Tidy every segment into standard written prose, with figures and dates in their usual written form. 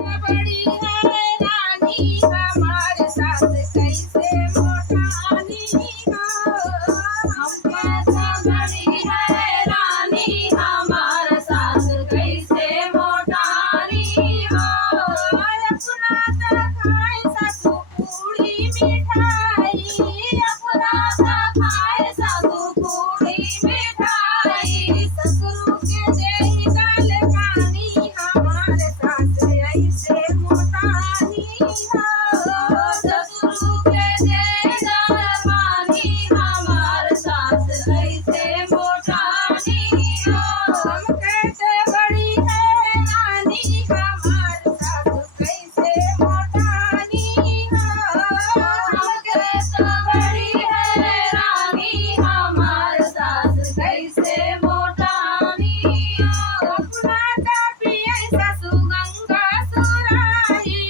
बड़ी है रानी हमारे साथ कैसे मोटानी हो। हमके तो बड़ी है रानी हमारे साथ कैसे मोटानी हो। अपना तो खाए सासू पूड़ी मिठाई, अपना तो खाए सासू पूड़ी मिठाई। ससुर के देही डाल पानी हमारे साथ ऐसे मोटानी हो। ससुर के देही डाल पानी हमारे साथ ऐसे मोटानी हो। हम कैसे बड़ी है रानी हमारे साथ कैसे मोटानी हो। हम कैसे बड़ी है रानी हमारे साथ कैसे मोटानी हो। अपना तो पिए सासू गंगा सुराही,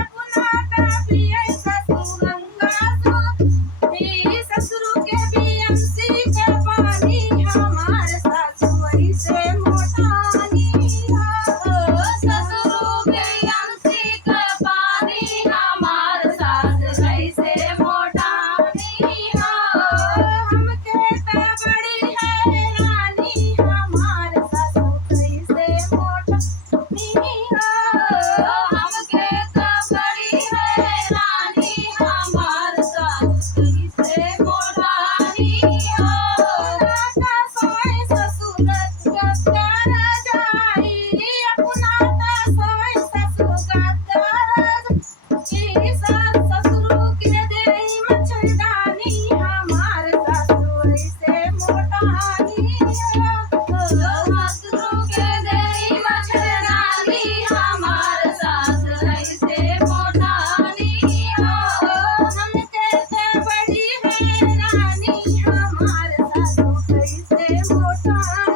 अपना तो पिए सासू गंगा सुराही। ससुर के बीएमसी के पानी हमारे साथ वैसे मोटानी हो। ससुर के बीएमसी के पानी हमारे साथ वैसे मोटानी हो। हमके तो बड़ी है रानी हमारे साथ कैसे मोटानी हो। हमके तो बड़ी है रानी हमारे साथ कैसे मोटानी हो। अपना सोए ससुर गद्दार जाई, अपना तो सोए ससुर गद्दार जाई। ससुर के देही मच्छरदानी हमारे साथ वैसे मोटानी हो। ससुर के देही मच्छरदानी हमारे साथ वैसे मोटानी हो। हमके तो बड़ी है रानी हमारे साथ कैसे मोटानी